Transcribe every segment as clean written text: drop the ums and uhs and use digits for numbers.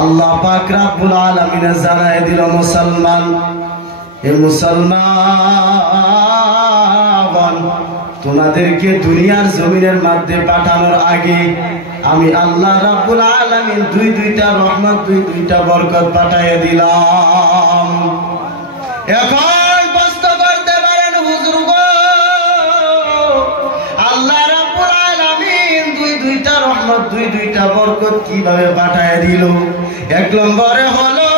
আল্লাহ পাক রব্বুল আলামিন জানায় দিল মুসলমান, হে মুসলমান, তোমাদেরকে দুনিয়ার জমিনের মধ্যে পাঠানোর আগে আমি আল্লাহ রাব্বুল আলামিন দুইটা রহমত দুইটা বরকত পাঠিয়ে দিলাম। এখন প্রশ্ন করতে পারেন হুজুর গো, আল্লাহ রাব্বুল আলামিন দুইটা রহমত দুইটা বরকত কিভাবে পাঠিয়ে দিল? এক নম্বরে হলো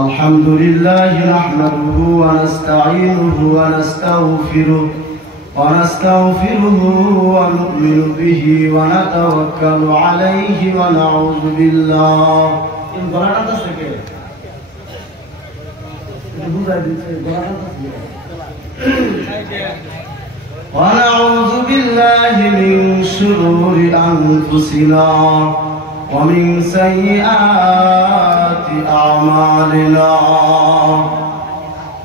আলহামদুলিল্লাহ নাহমাদুহু ওয়া নাস্তাঈনুহু ওয়া নাস্তাগফিরুহু ونستغفره ونؤمن به ونتوكل عليه ونعوذ بالله ونعوذ بالله من شرور أنفسنا ومن سيئات أعمالنا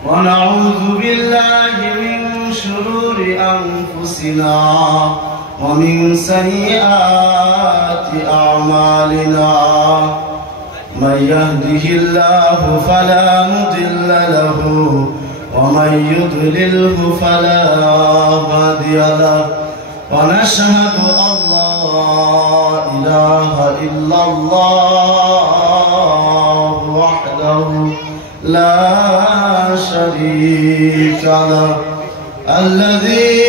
ونعوذ بالله من شرور أنفسنا ومن سيئات أعمالنا من يهده الله فلا مضل له ومن يضلله فلا هادي له ونشهد أن لا إله إلا الله وحده لا شريك له الذي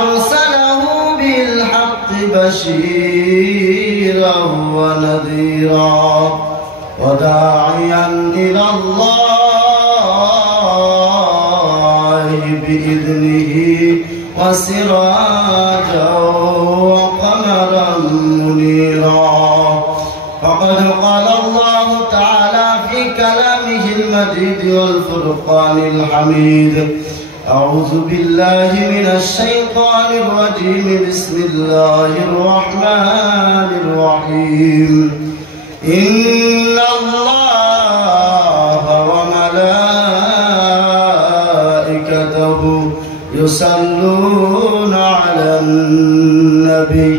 أرسله بالحق بشيرا ونذيرا وداعيا إلى الله بإذنه وسراجا وقمرا منيرا. فقد قال الله تعالى في كلامه المجيد والفرقان الحميد: أعوذ بالله من الشيطان الرجيم. بسم الله الرحمن الرحيم. إن الله وملائكته يصلون على النبي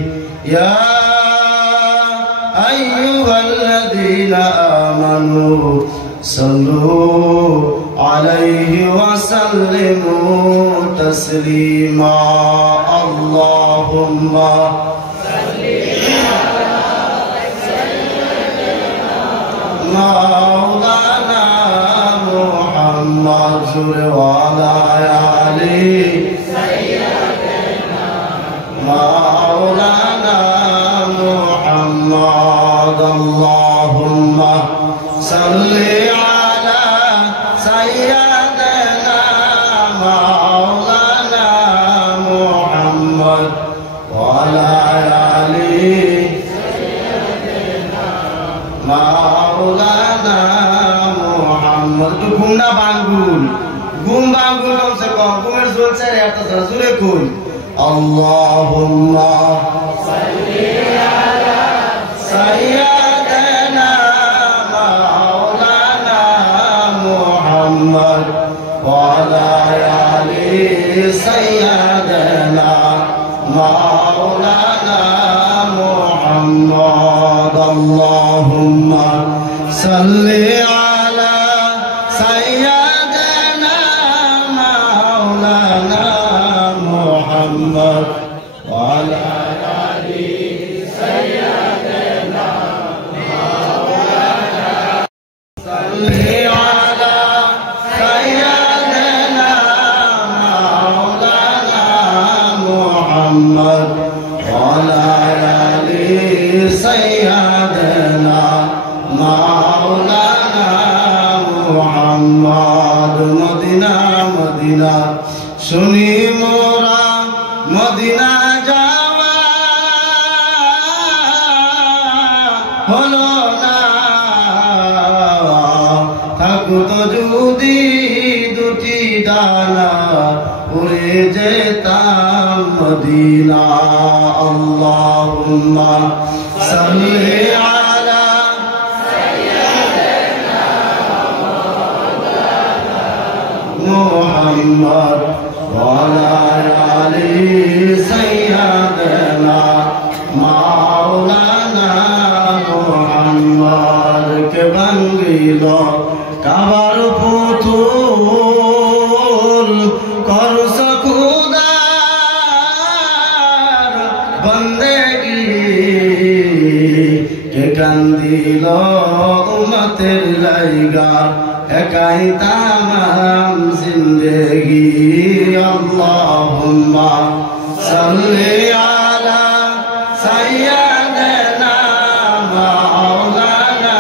يا أيها الذين آمنوا صلوا عليه وسلموا تسليما. اللهم صل على سيدنا مولانا محمد وعلى آله سيدنا مولانا محمد. اللهم صل على سيدنا مولانا محمد وعلى آله سيدنا مولانا محمد. তো ঘুম না ভাঙুন, ঘুম ভাঙুন কমসে কম, ঘুমের জোর ছেড়ে এত জোরে খুন। আল্লাহুম্মা সাল্লি আলা সাইয়্যিদিনা মাওলানা মুহাম্মদ ওয়া আলা আলি সাইয়্যিদিনা মাওলানা মুহাম্মদ. আল্লাহুম্মা সাল্লি আলা সাইয়্যিদিনা মাওলানা মুহাম্মদ ওয়া আলা আলি সাইয়্যিদিনা মাওলানা. সাল্লি আলা সাইয়্যিদিনা মাওলানা মুহাম্মদ ওয়া আলা আলি সাইয়্যিদিনা মাওলানা মুহাম্মদ. মদিনা মদিনা শুনি মোরা মদিনা যাওয়া হলো না, থাকুতো যদি দুটি ডানা উড়ে যেতাম মদিনা. আল্লাহুম্মা সাল্লি আলা সাইয়্যিদিনা মুহাম্মদ ওয়া আলা আলি সাইয়্যিদিনা মাওলানা জিন্দেগি কে কান্দিল উম্মতের লাইগা একাই তামাম জিন্দেগি আল্লাহুম্মা সাল্লি আলা সাইয়্যিদিনা মাওলানা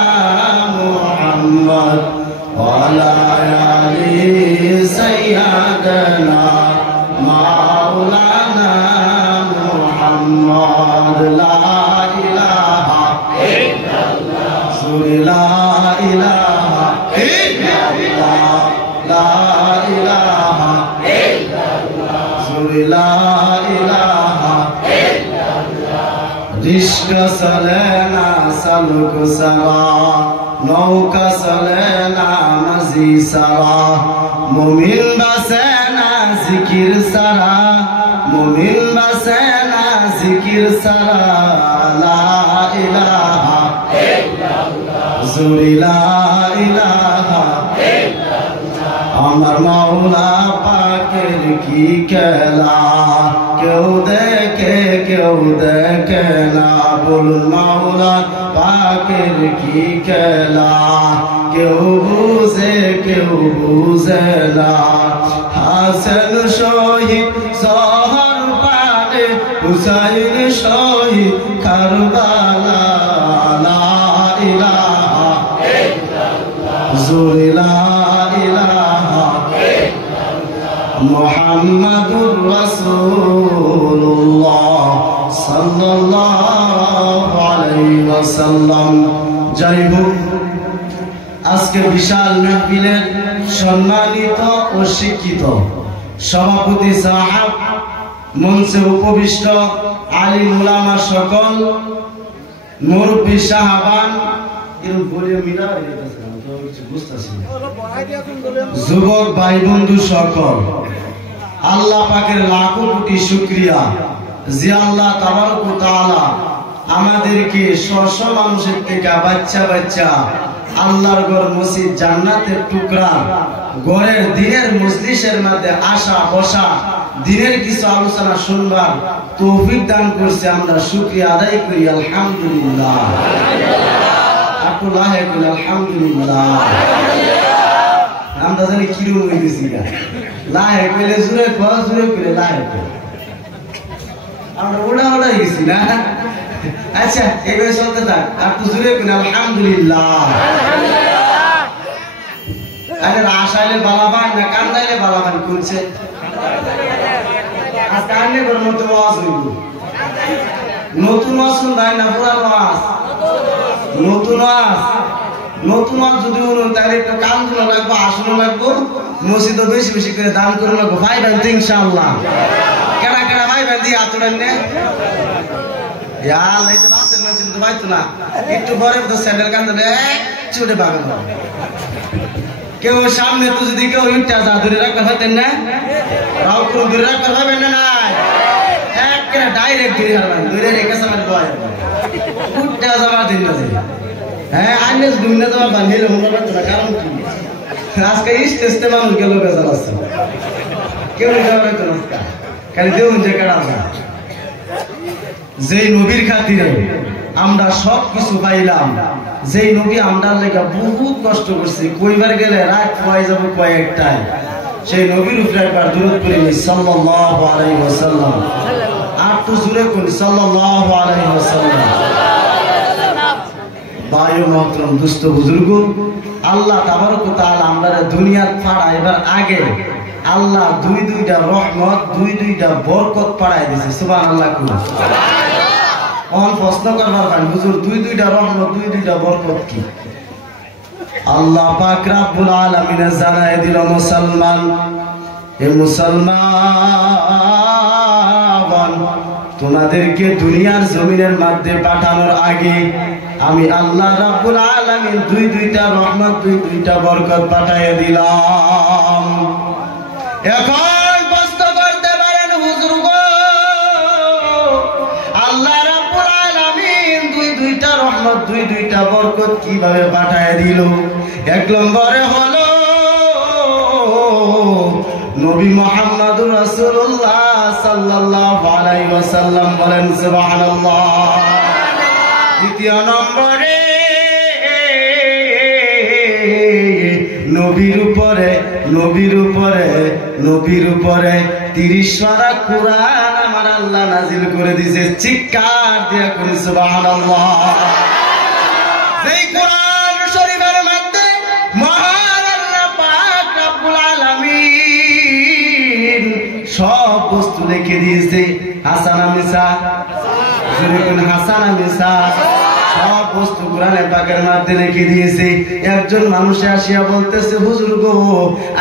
মুহাম্মদ ওয়া আলা আলি সাইয়্যিদিনা মাওলানা মুহাম্মদ লা ইলাহা ইল্লাল্লাহ লা ইলাহা ইল্লাল্লাহ লা ইলাহা ইল্লাল্লাহ লা ইলাহা ইল্লাল্লাহ রিশকা সালানা সালুক সারা নৌকা সালানা মাঝি সারা মুমিন বাসেনা জিকির সারা মুমিন বাসেনা জিকির সারা লা ইলাহা ইল্লাল্লাহ লা ইলাহা ইল্লাল্লাহ আমার মাওলা পাকের কি খেলা কেউ দেখে না বলুন মাওলা পাকের কি খেলা কেউ বুঝে না হাসান শহীদ শহর পারে হুসাইন শহীদ কারবালা লা ইলাহা ইল্লাল্লাহ লা ইলাহা ইল্লাল্লাহ মুহাম্মাদুর রাসূলুল্লাহ সাল্লাল্লাহু আলাইহি ওয়াসাল্লাম। যাই হোক, আজকে বিশাল মাহফিলের সম্মানিত ও শিক্ষিত সভাপতি সাহেব, মঞ্চে উপবিষ্ট আলিম উলামা সকল, মুরব্বী সাহাবান, যুবক ভাই বন্ধু সকল, আল্লাহ পাকের লাখো কোটি শুকরিয়া যে আল্লাহ তাবারক ওয়া তাআলা আমাদেরকে শশ মানুষের থেকে বাচ্চা আল্লাহর ঘর মসজিদ জান্নাতের টুকরা ঘরের দিনের মজলিসের মধ্যে আসা বসা দিনের কিছু আলোচনা শুনবার তৌফিক দান করছে। আমরা শুকরিয়া আদায় করি আলহামদুলিল্লাহ। আলহামদুলিল্লাহ। আমরা জানি কিরম হইতেছি লাহে কইলে জুড়ে করে লাহে আমরা ওড়া গেছি না। আচ্ছা, এভাবে চলতে থাক, আর তো জুড়ে করে আলহামদুলিল্লাহ। আরে আশাইলে বালাবান না কান্দাইলে বালাবান করছে। আজ কান্নে করে নতুন ওয়াজ হইব, নতুন ওয়াজ শুনবাই না পুরান ওয়াজ, নতুন ওয়াজ যদি বলুন তাহলে একটু কান ধুনো লাগবো, আসনো লাগবো, মসজিদও বেশি বেশি করে দান করে লাগবো। ভাই বোন তো ইনশাআল্লাহ কেডা ভাই বোন দিয়ে আতুরেন নে একটু পরে তো স্যান্ডেল কান দেবে চুটে বাগান। কেউ সামনে তো যদি কেউ ইটটা যা দূরে রাখতে পারতেন না, রাও কোনো দূরে রাখতে পারবেন না, নাই একেবারে ডাইরেক্ট দূরে হারবেন, দূরে রেখে সামনে বয় উঠটা যাওয়া দিন না। হ্যাঁ, আইনে ঘুমনে যাওয়া বান্ধিলে মনে করতো না, কারণ কি আজকে স্টেজতে মানুষ গেল বেজাল আছে, কেউ যাওয়া হইতো না খালি দেউন যে কেডা যেই নবীর খাতিরে আমরা সব কিছু পাইলাম, যেই নবী আমরা লেখা বহুত কষ্ট করছি, কইবার গেলে রাত খোয়াই যাবো কয়েকটাই, সেই নবীর উপরে একবার দরুদ পড়ি সাল্লাল্লাহু আলাইহি ওয়াসাল্লাম। আর তো জুড়ে করি সাল্লাল্লাহু আলাইহি ওয়াসাল্লাম। ভাই ও মহতরম দুস্থ বুজুর্গ, আল্লাহ তাবারক ওয়া তাআলা আমরা দুনিয়ার পাড়া এবার আগে আল্লাহ দুইটা রহমত দুইটা বরকত পাড়ায় দিয়েছে। সুবহানাল্লাহ। প্রশ্ন করবার পারেন হুজুর দুইটা রহমত দুইটা বরকত কি? আল্লাহ পাক রব্বুল আলামিন জানায় দিল মুসলমান, হে মুসলমান, তোমাদেরকে দুনিয়ার জমিনের মধ্যে পাঠানোর আগে আমি আল্লাহ রব্বুল আলামিন দুইটা রহমত দুইটা বরকত পাঠিয়ে দিলাম। এখন প্রশ্ন করতে পারেন হুজুর গো, আল্লাহ রাব্বুল আলামিন দুইটা রহমত দুইটা বরকত কিভাবে পাঠিয়ে দিল? এক নম্বরে হলো নবী মুহাম্মদুর রাসূলুল্লাহ সাল্লাল্লাহু আলাইহি ওয়াসাল্লাম বলেন সুবহানাল্লাহ। দ্বিতীয় নম্বরে নবীর উপরে 30 পারা কোরআন আমার আল্লাহ নাজিল করে দিয়েছে। চিৎকার দিয়ে কোন সুবহানাল্লাহ। এই কোরআন শরীফের মধ্যে মহান আল্লাহ পাক রব্বুল আলামিন সব বস্তু লিখে দিয়েছে। হাসানা মিসা সব বস্তু কোরআনে পাকের মধ্যে লিখে দিয়েছে। একজন মানুষ আসিয়া বলতেছে, হুজুর গো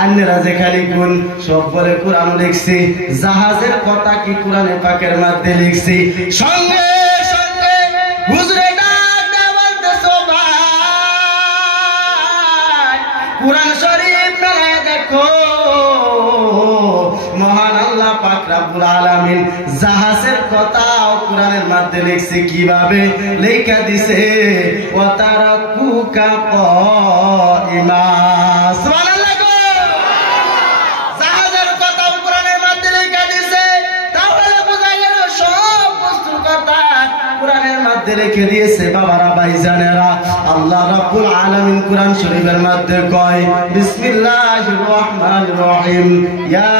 আন্যরা যে খালি কোন সব বলে কোরআন লিখছে, জাহাজের কথা কি কোরআনে পাকের মধ্যে লিখছে? সঙ্গে সঙ্গে হুজুরে ডাক দিয়ে বলতেছে, ভাই কোরআন শরীফ মেলায় দেখো, মহান আল্লাহ পাক রব্বুল আলামিন জাহাজের কথাও কোরআনের মধ্যে লিখছে। কিভাবে লেখা দিছে? ওয়া তারাকুকা কাইমা। সুবহানাল্লাহ। জাহাজের কথাও কোরআনের মধ্যে লেখা দিছে, তাহলে বোঝা গেল সব বস্তুর কথা কোরআনের মধ্যে লিখে দিয়েছে। বাবারা ভাইজানেরা, আল্লাহ রাব্বুল আলামিন কোরআন শরীফের মধ্যে কয়, বিসমিল্লাহির রহমানির রহিম, ইয়া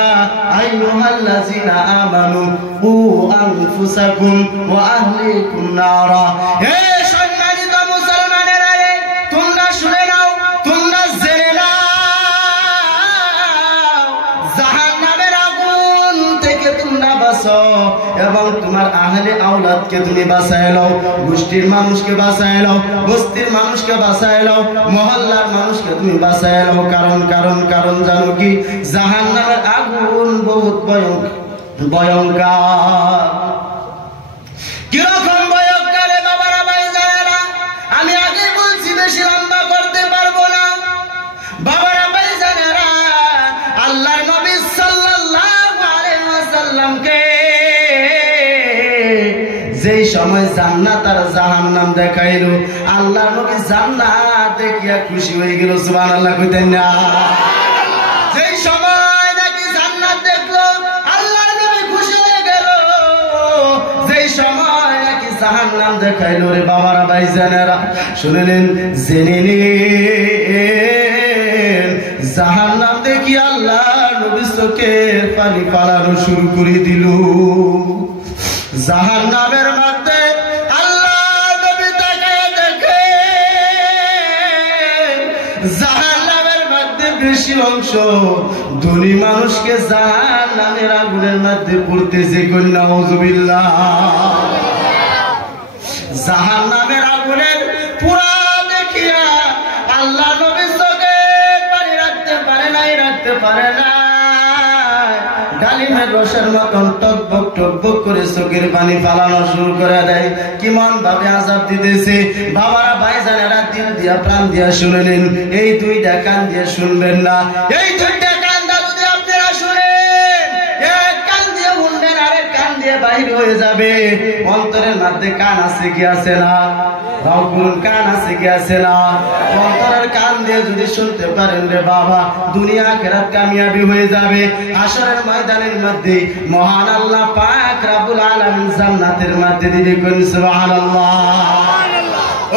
আইয়ুহাল্লাযিনা আমানু কু আনফুসাকুম ওয়া আহলিকুম নারা। হে সম্মানিত মুসলমানেরা, তোমরা শুনে নাও, তোমরা জেনে নাও, জাহান্নামের আগুন থেকে তোমরা বাঁচো এবং তোমার আহলে আওলাদকে তুমি বাঁচায় নাও, গোষ্ঠীর মানুষকে বাঁচায় নাও, বস্তির মানুষকে বাঁচায় নাও, মহল্লার মানুষকে তুমি বাঁচায় নাও। কারণ জানো কি? জাহান্নামের আগুন বহুত ভয়ঙ্কর। কিরকম ভয়ঙ্কর বাবারা ভাইজানেরা? আমি আগে বলছি, বেশি লম্বা করতে পারবো না। বাবারা ভাইজানেরা, আল্লাহর নবী সাল্লাল্লাহু আলাইহি ওয়াসাল্লামকে যেই সময় জান্নাত আর জাহান্নাম দেখাইলো, আল্লাহর নবী জান্নাত দেখিয়া খুশি হয়ে গেল। সুবহানাল্লাহ কইতেন না? যেই সময় নাকি জান্নাত দেখলো, আল্লাহর নবী খুশি হয়ে গেল। যেই সময় নাকি জাহান্নাম দেখাইলো, রে বাবারা ভাইজানেরা শুনলেন, জেনে নিন, জাহান্নাম দেখি আল্লাহর নবী চোখের পানি পালানো শুরু করে দিল। জাহান্নামের মধ্যে আল্লাহ নবী তাকায় দেখে, জাহান্নামের মধ্যে বেশি অংশ ধনী মানুষকে জাহান্নামের আগুনের মধ্যে পড়তেছে। নাউযুবিল্লাহ। জাহান্নামের আগুনের পুরা দেখিয়া আল্লাহ নবী চোখের পানি রাখতে পারে না। ডালিমের রসের মতন টকবক করে চোখের পানি ফালানো শুরু করে দেয়। কেমন ভাবে আযাব দিতেছে। বাবারা ভাইজানেরা, দিল দিয়া প্রাণ দিয়া শুনে নিন, এই দুইটা কান দিয়ে শুনবেন না। এই দুইটা কান দিয়ে যদি আপনারা শুনেন, এক কান দিয়ে শুনবেন, আরেক কান দিয়ে বাহির হয়ে যাবে। অন্তরের মধ্যে কান আছে কি আছে না? কান আছে কি আছে না? অন্তরের কান দিয়ে যদি শুনতে পারেন, রে বাবা, দুনিয়া আখিরাত কামিয়াবি হয়ে যাবে। হাশরের ময়দানের মধ্যে মহান আল্লাহ পাক রব্বুল আলামিন জান্নাতের মধ্যে দিবে। কোন সুবহানাল্লাহ।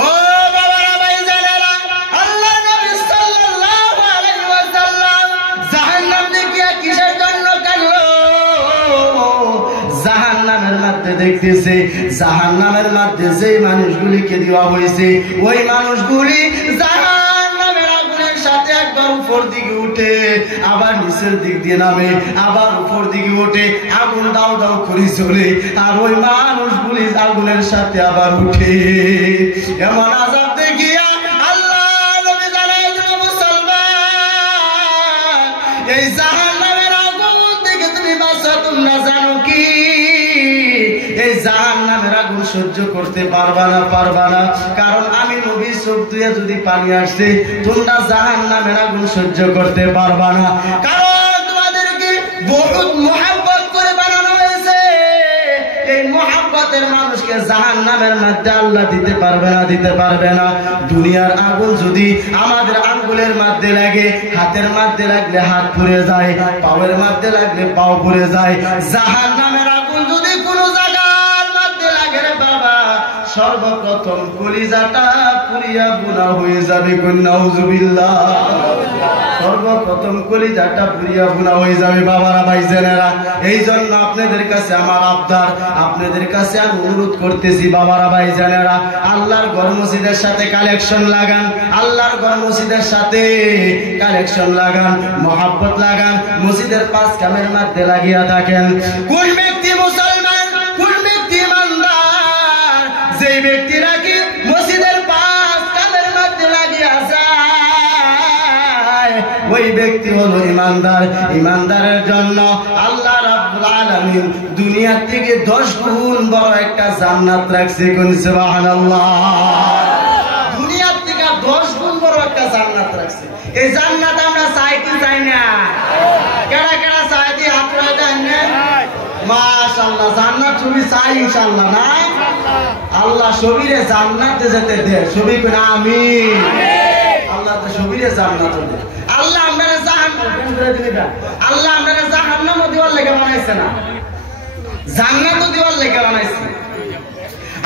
ও বাবারা ভাইজানেরা, আল্লাহ নবী সাল্লাল্লাহু আলাইহি ওয়াসাল্লাম জাহান্নাম দেখিয়া কিসের জন্য কাঁদলো? জাহান্নামের মধ্যে দেখতেছে, জাহান্নামের মধ্যে যে মানুষগুলিকে দেওয়া হয়েছে, ওই মানুষগুলি জাহান্নামের আগুনের সাথে একবার উপর দিকে উঠে, আবার নিচের দিক দিয়ে নামে, আবার উপর দিকে ওঠে, আগুন দাও দাও করে চলে, আর ওই মানুষগুলি আগুনের সাথে আবার উঠে। এমন আযাব দেখিয়া আল্লাহ নবী জানায়, মুসলমান, এই জাহান্নামের আগুন থেকে তুমি বাঁচো। তোমরা জানো কি? এই জাহান্নামের আগুন সহ্য করতে পারবা না। কারণ আমি নবী চোখ দিয়ে যদি পানি আসছে, তোমরা জাহান্নামের আগুন সহ্য করতে পারবা না। কারণ তোমাদেরকে বহুত মুহাব্বত করে বানানো হয়েছে। এই মুহাব্বতের মানুষকে জাহান্নামের মধ্যে আল্লাহ দিতে পারবে না। দুনিয়ার আগুন যদি আমাদের আঙ্গুলের মধ্যে লাগে, হাতের মধ্যে লাগলে হাত পুড়ে যায়, পায়ের মধ্যে লাগলে পাও পুড়ে যায়। জাহান্নামের আগুন যদি কোনো জায়গার মধ্যে লাগে রে বাবা, সর্বপ্রথম কলিজাটা পুড়িয়া বুনা হয়ে যাবে। নাউজুবিল্লাহ। সর্বপ্রথম কলিজাটা পুড়িয়া বুনা হয়ে যাবে বাবারা, ভাইজানেরা। এই জন্য আপনাদের কাছে আমার আবদার, আপনাদের কাছে আমি অনুরোধ করতেছি বাবারা, ভাইজানেরা, আল্লাহর ঘর মসজিদের সাথে কালেকশন লাগান, আল্লাহর ঘর মসজিদের সাথে কালেকশন লাগান, মহাব্বত লাগান, মসজিদের পাঁচ কামের মধ্যে লাগিয়া থাকেন। কোন ব্যক্তি মুসলমান, কোন ব্যক্তি ইমানদার, যে ব্যক্তি নাকি মসজিদের পাঁচ কামের মধ্যে লাগিয়া যায়, ওই ব্যক্তি হলো ইমানদার। ইমানদারের জন্য আল্লাহ রাব্বুল আলামিন দুনিয়ার থেকে 10 গুণ বড় একটা জান্নাত রাখছে। কোন সুবহানাল্লাহ। দুনিয়ার থেকে 10 গুণ বড় একটা জান্নাত রাখছে। এই জান্নাত আমরা চাই কি চাই না? কেডা কেডা চাই? দি হাত উঠাই দেন না। মাশাআল্লাহ, জান্নাত তুমি চাই ইনশাআল্লাহ না? আল্লাহ সবিরে জান্নাতে যেতে দে। সবি কোন আমিন। আল্লাহ তো সবিরে জান্নাত দেয়। আল্লাহ আপনারা আল্লাহ আপনারা জাহান্নাম দিওয়ার লেগে বানাইছে না, জান্নাত দিওয়ার লেগে বানাইছে।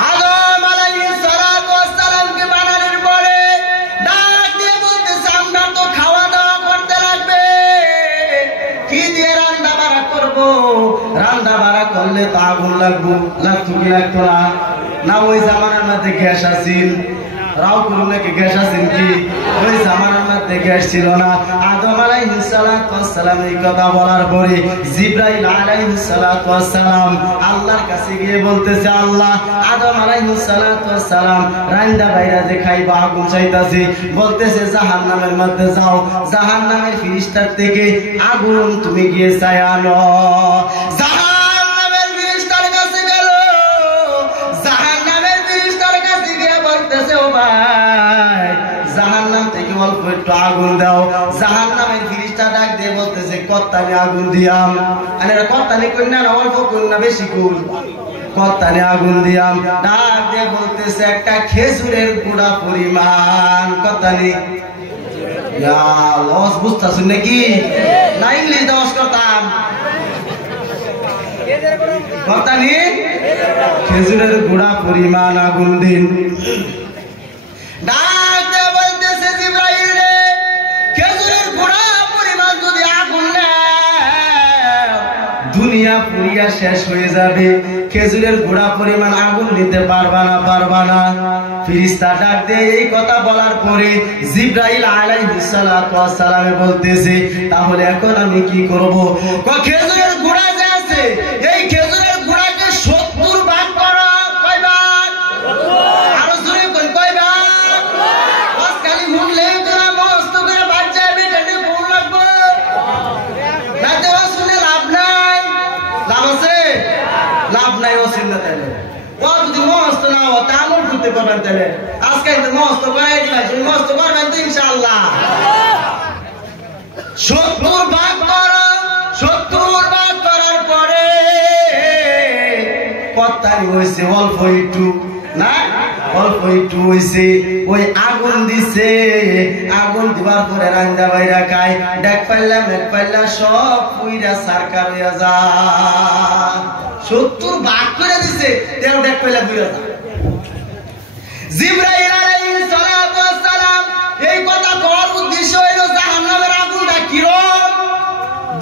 আদম আলাইহিস সালাতু ওয়াস সালামকে বানানোর পরে ডাক দিয়ে বলতেছে আমরা তো খাওয়া দাওয়া করতে লাগবে, কি দিয়ে রান্না বাড়া করব? রান্না বাড়া করলে তো আগুন লাগবো, লাগতো কি লাগতো না? না ওই জামানার মধ্যে গ্যাস আছিল? রাও করুন নাকি গ্যাস আছেন কি? ওই জামানার মধ্যে গ্যাস ছিল না। আদম আলাইহিস সালাতু ওয়াস সালাম এই কথা বলার পরে জিবরাইল আলাইহিস সালাতু ওয়াস সালাম আল্লাহর কাছে গিয়ে বলতেছে, আল্লাহ আদম আলাইহিস সালাতু ওয়াস সালাম রান্দা বাইরা যে খাইবা আগুন চাইতাছে, বলতেছে জাহান্নামের মধ্যে যাও, জাহান্নামের ফেরেশতার থেকে আগুন তুমি গিয়ে চাই আনো। জাহান্নামের ফেরেশতার কাছে গেল, জাহান্নামের ফেরেশতার কাছে গিয়ে বলতেছে, ও ভাই জাহান্নাম থেকে অল্প একটু আগুন দাও। জাহান্নামের ফেরেশতা ডাক দিয়ে বলতেছে, কত্তানি আগুন দিয়াম। আরে কত্তানি কই না, অল্প কই না, বেশি কই? কত্তানি আগুন দিয়াম। ডাক দিয়ে বলতেছে একটা খেজুরের গুড়া পরিমাণ। কত্তানি ইয়া লস বুঝতাছেন নাকি? না ইংলিশ দশ করতাম। কত্তানি খেজুরের গুড়া পরিমাণ আগুন দিন। ডাক দিয়ে বলতেছে, জিবরাইল রে, খেজুরের গুড়া পরিমাণ যদি আগুন নেয় দুনিয়া পুরিয়া শেষ হয়ে যাবে। খেজুরের গুড়া পরিমাণ আগুন নিতে পারবা না, পারবা না। ফেরেশতা ডাক দিয়ে এই কথা বলার পরে জিবরাইল আলাইহিস সালাতু ওয়াস সালাম বলতেছে, তাহলে এখন আমি কি করব? খেজুরের গুড়া যে আছে, এই খেজুরের গুড়াকে 70 ভাগ করো। কয় ভাগ? আরো জোরে কোন কয় ভাগ? বাস খালি শুনলেই তো না, মস্ত করে ভাগ যাবে, এটা কোন লাগবে না? দেওয়া শুনে লাভ নাই। লাভ আছে? লাভ নাই। ও শুনলে তাহলে ও যদি মস্ত না হো তা আমল করতে পারবেন। তাহলে আজকে মস্ত করাই দিলাম, তুমি মস্ত করবেন তো ইনশাআল্লাহ। 70 ভাগ করো। 70 ভাগ করার পরে কত্তানি হয়েছে অল্প একটু না, অল্প একটু হয়েছে। ওই আগুন দিছে, আগুন দিবার পরে রান্দা বাইরা খায়, দেখ পাইলাম এক পাইলা সব পুইরা সারকার হইয়া যায়। 70 ভাগ করে দিছে, তেও দেখ পাইলা পুইরা যায়। জিবরাইল আলাইহিস সালাতু ওয়াস সালাম এই কথা কওয়ার উদ্দেশ্য হইল জাহান্নামের আগুনটা কিরকম,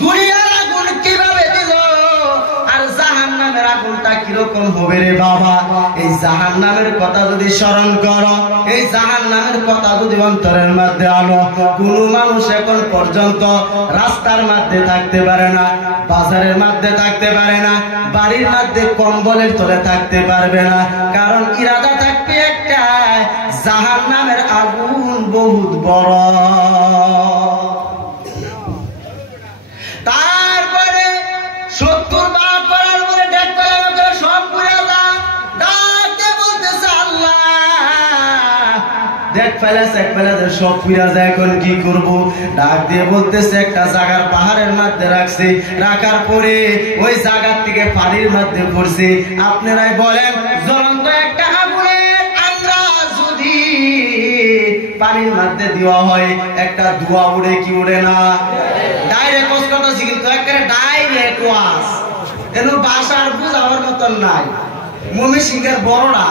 দুনিয়ার আগুন কিভাবে দিল, আর জাহান্নামের আগুনটা কিরকম হবে রে বাবা। এই জাহান্নামের কথা যদি স্মরণ করো, এই জাহান্নামের কথা যদি অন্তরের মধ্যে আনো, কোন মানুষ এখন পর্যন্ত রাস্তার মধ্যে থাকতে পারে না, বাজারের মধ্যে থাকতে পারে না, বাড়ির মধ্যে কম্বলের তলে থাকতে পারবে না। কারণ ইরাদা থাকবে একটা, জাহান্নামের আগুন বহুত বড়। তারপরে 70 ভাগ করার পরে দেখ পেলাম সব পুড়ে যায়। ডাকতে বলতেছে, আল্লাহ দেখ পেলাস এক পেলাস সব পুড়ে যায়, এখন কি করব? ডাক দিয়ে বলতেছে, একটা জায়গার পাহাড়ের মধ্যে রাখছে, রাখার পরে ওই জায়গার থেকে পানির মধ্যে পড়ছে। আপনারাই বলেন, জ্বলন্ত একটা আগুনের আমরা যদি পানির মধ্যে দেওয়া হয় একটা ধোঁয়া উড়ে কি উড়ে না ডাইরেক্ট ওয়াজ করতেছি কিন্তু একেবারে ডাইরেক্ট ওয়াজ এনো ভাষার বুঝাবার মতন নাই মমি সিংহের বড়রা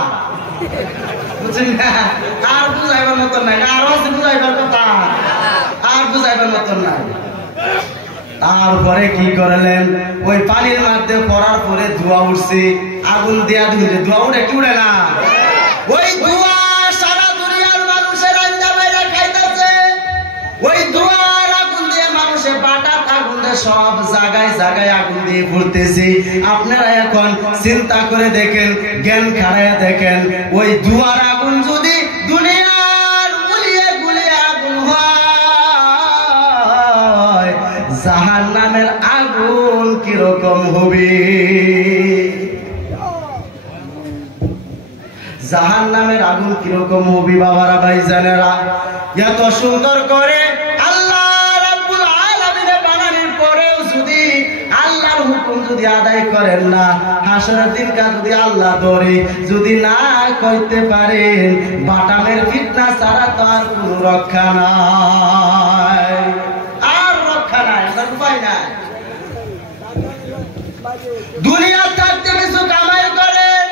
বুঝছেন না আর বুঝাইবার মতন নাই আর বুঝাইবার কথা আর বুঝাইবার মতন নাই তারপরে কি করলেন ওই পানির মধ্যে পড়ার পরে ধোঁয়া উঠছে আগুন দেয়া দিলে ধোঁয়া উঠে কি উঠে না ওই ধোঁয়া সারা দুনিয়ার মানুষের আঞ্জা বাইরে খাইতেছে ওই ধোঁয়ার আগুন দিয়ে মানুষের বাটার আগুন দিয়ে সব জায়গায় জায়গায় আগুন দিয়ে ঘুরতেছে আপনারা এখন চিন্তা করে দেখেন জ্ঞান খাড়ায় দেখেন ওই ধোঁয়ার আগুন যদি দুনিয়ার গুলিয়ে গুলিয়ে আগুন হয় জাহান্নামের আগুন কিরকম হবে জাহান্নামের আগুন কিরকম হবে বাবারা ভাইজানেরা এত সুন্দর করে আল্লাহ রাব্বুল আলামিন বানানোর পরেও যদি আল্লাহর হুকুম যদি আদায় করেন না হাসরের দিন কা যদি আল্লাহ ধরে যদি না কইতে পারেন বাটামের ফিতনা ছাড়া তো আর কোনো রক্ষা নাই আর রক্ষা নাই উপায় নাই দুনিয়া থাকতে কিছু কামাই করেন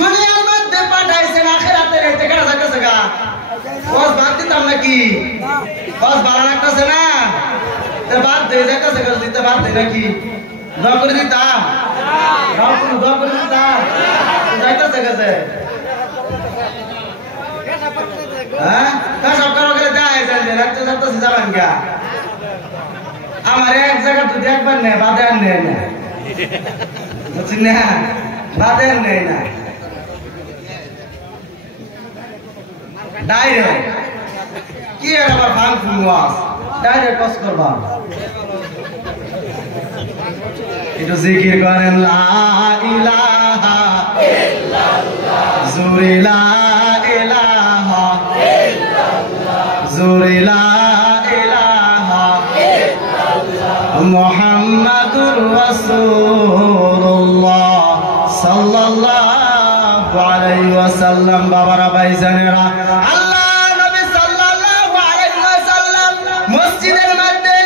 দুনিয়ার মধ্যে পাঠাইছেন আখিরাতে রেতে কাটা যাইতেছে গা ওয়াজ বাদ দিতাম নাকি ওয়াজ ভালো লাগতেছে না তে বাদ দিয়ে যাইতেছে গা দিতে বাদ দেই নাকি দোয়া করে দিতাম দোয়া করে দিতাম যাইতেছে গেছে হ্যাঁ তা সব কারো গেলে যায় যাইতে রাখতে যাইতেছে যাবেন গা আমার এক জায়গা তো দেখবেন না বাদে আর নেই না বুঝছেন না বাদে আর নেই না ডাইরেক্ট কি আবার ভাঙ ফুয়াস ডাইরেক্ট কস করবা একটু জিকির করেন লা ইলাহা ইল্লাল্লাহ জোরে লা ইলাহা ইল্লাল্লাহ জোরে লা ইলাহা ইল্লাল্লাহ মুহাম্মাদুর রাসূলুল্লাহ সাল্লাল্লাহু আলাইহি ওয়াসাল্লাম বাবারা ভাইজানেরা আল্লাহ নবী সাল্লাল্লাহু আলাইহি ওয়াসাল্লাম মসজিদের মধ্যে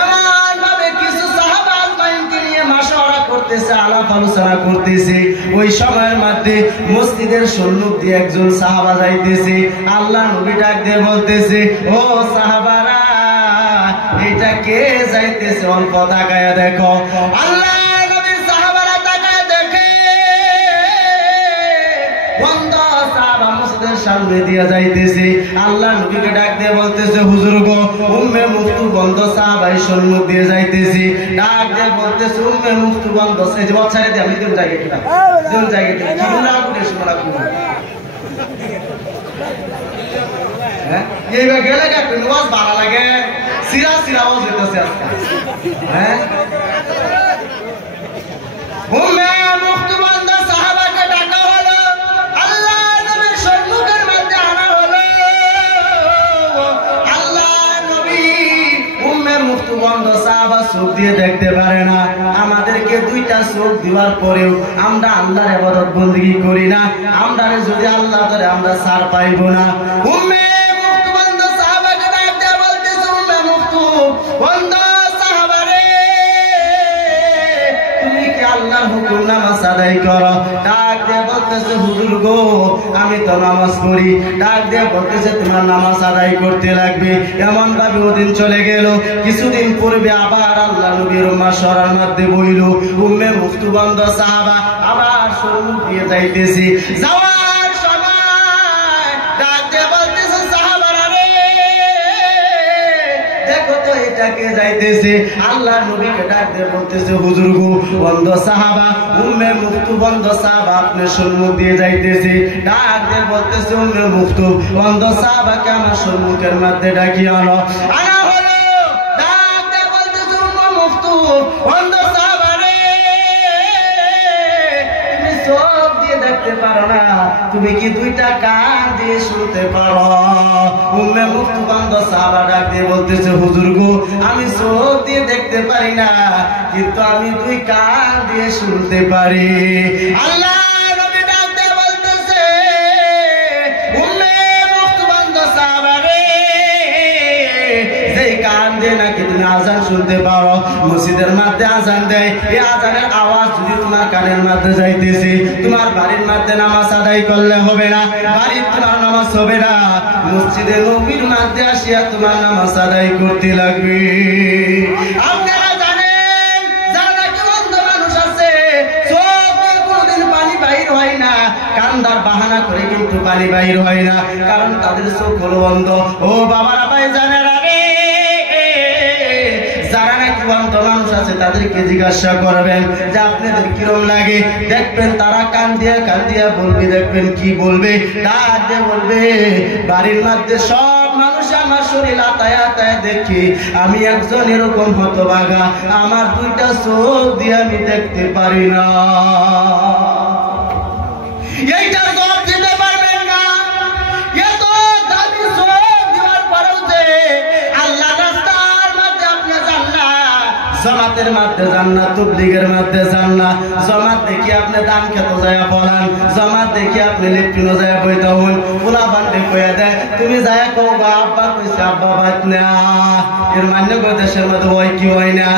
এমন ভাবে কিছু সাহাবা আজমাইনকে নিয়ে মাশওয়ারা করতেছে আলাপ আলোচনা করতেছে ওই সময়ের মধ্যে মসজিদের সম্মুখ দিয়ে একজন সাহাবা যাইতেছে আল্লাহ নবী ডাক দিয়ে বলতেছে ও সাহাবারা এটা কে যাইতেছে অল্প তাকায়া দেখো আল্লাহ নবীর সাহাবারা তাকায় দেখে বন্ধ সাহাবা মসজিদের সামনে দিয়ে যাইতেছে আল্লাহ নবীকে ডাক দিয়ে বলতেছে হুজুর গো উম্মে মুফতু বন্ধ সাহাবাই সম্মুখ দিয়ে যাইতেছে ডাক দিয়ে বলতেছে উম্মে মুফতু বন্ধ এই যে বছরে দিয়ে আমি দিন জায়গা কিনা দিন জায়গা কিনা কিনা করে শোনা কিনা হ্যাঁ এইবার গেলে কি ওয়াজ ভালো লাগে সিরা সিরা ওয়াজ হইতাছে আজকে হ্যাঁ উম্মে মুফতু বন্ধ সাহাবাকে ডাকা হলো আল্লাহ নবীর সম্মুখের মধ্যে আনা হলো আল্লাহ নবী উম্মে মুফতু বন্ধ সাহাবা চোখ দিয়ে দেখতে পারে না আমাদেরকে দুইটা চোখ দেওয়ার পরেও আমরা আল্লাহর ইবাদত বندگی করি না আমরা যদি আল্লাহ ধরে আমরা ছাড় পাইব না উম্মে মুফতু বন্ধ সাহাবাকে ডাক দিয়ে বলতেছে উম্মে মুফতু বন্ধ সাহাবারে তুমি কি আল্লাহর হুকুম নামাজ আদায় করো ডাক দিয়ে বলতেছে হুজুর গো আমি তো নামাজ পড়ি ডাক দিয়ে বলতেছে তোমার নামাজ আদায় করতে লাগবে এমন ভাবে ওদিন চলে গেল কিছুদিন পূর্বে আবার আল্লাহ নবীর মাশওয়ারার মধ্যে বইল উম্মে মুফতু বন্ধ সাহাবা আবার সম্মুখ দিয়ে যাইতেছে যাওয়ার সময় ডাক দিয়ে বলতেছে সাহাবারা রে দেখো তো এটা কে যাইতেছে আল্লাহ নবীকে ডাক দিয়ে বলতেছে হুজুর গো বন্ধ সাহাবা উম্মে মুফতু বন্ধ সাহাবা আপনি সম্মুখ দিয়ে যাইতেছে ডাক দিয়ে বলতেছে উম্মে মুফতু বন্ধ সাহাবাকে আমার সম্মুখের মধ্যে ডাকি আনো আনা হলো ডাক দিয়ে বলতেছে উম্মে মুফতু বন্ধ সাহাবা রে তুমি চোখ দিয়ে দেখতে পারো না তুমি কি দুইটা কান দিয়ে শুনতে পারো উম্মে মুফতু বন্ধ সাহাবা ডাক দিয়ে বলতেছে হুজুর গো আমি চোখ দিয়ে দেখতে পারি না কিন্তু আমি দুই কান দিয়ে শুনতে পারি আল্লাহ নবী ডাক দিয়ে বলতেছে উম্মে মুফতু বন্ধ সাহাবা রে দিয়ে নাকি তুমি আজান শুনতে পারো। মসজিদের মধ্যে আজান দেয়, এই আজানের আওয়াজ যদি তোমার কানের মধ্যে যাইতেছে, তোমার বাড়ির মধ্যে নামাজ আদায় করলে হবে না, বাড়ির তোমার নামাজ হবে না, মসজিদে নবীর মধ্যে আসিয়া তোমার নামাজ আদায় করতে লাগবে। আপনারা জানেন যারা নাকি অন্ধ মানুষ আছে, চোখে কোনোদিন পানি বাইর হয় না, কান্দার বাহানা করে কিন্তু পানি বাইর হয় না, কারণ তাদের চোখ হলো অন্ধ। ও বাবারা ভাই জানেন, যারা নাকি অন্ধ মানুষ আছে তাদেরকে জিজ্ঞাসা করবেন যে আপনাদের কিরম লাগে, দেখবেন তারা কান দিয়া বলবে, দেখবেন কি বলবে, ডাক দিয়ে বলবে, বাড়ির মধ্যে সব মানুষ আমার শরীর আতায় আতায় দেখি, আমি একজন এরকম হতভাগা, আমার দুইটা চোখ দিয়ে আমি দেখতে পারি না। এইটার জবাব দিতে পারবেন না। এত দামি চোখ দেওয়ার পরেও যে আল্লাহ রাস্তার মধ্যে আপনি যান না, জামাতের মধ্যে যান না, তবলিগের মধ্যে যান না, জামাত দেখি আপনি দান খেত যায় বলান, জামাত দেখি আপনি লিপ্টিনো যায় বইতে হন, পোলা বান্ডে কইয়া দেয়, তুমি যায় কও আব্বা কইছে আব্বা বাইত না, এর মান্য দেশের মধ্যে হয় কি হয় না।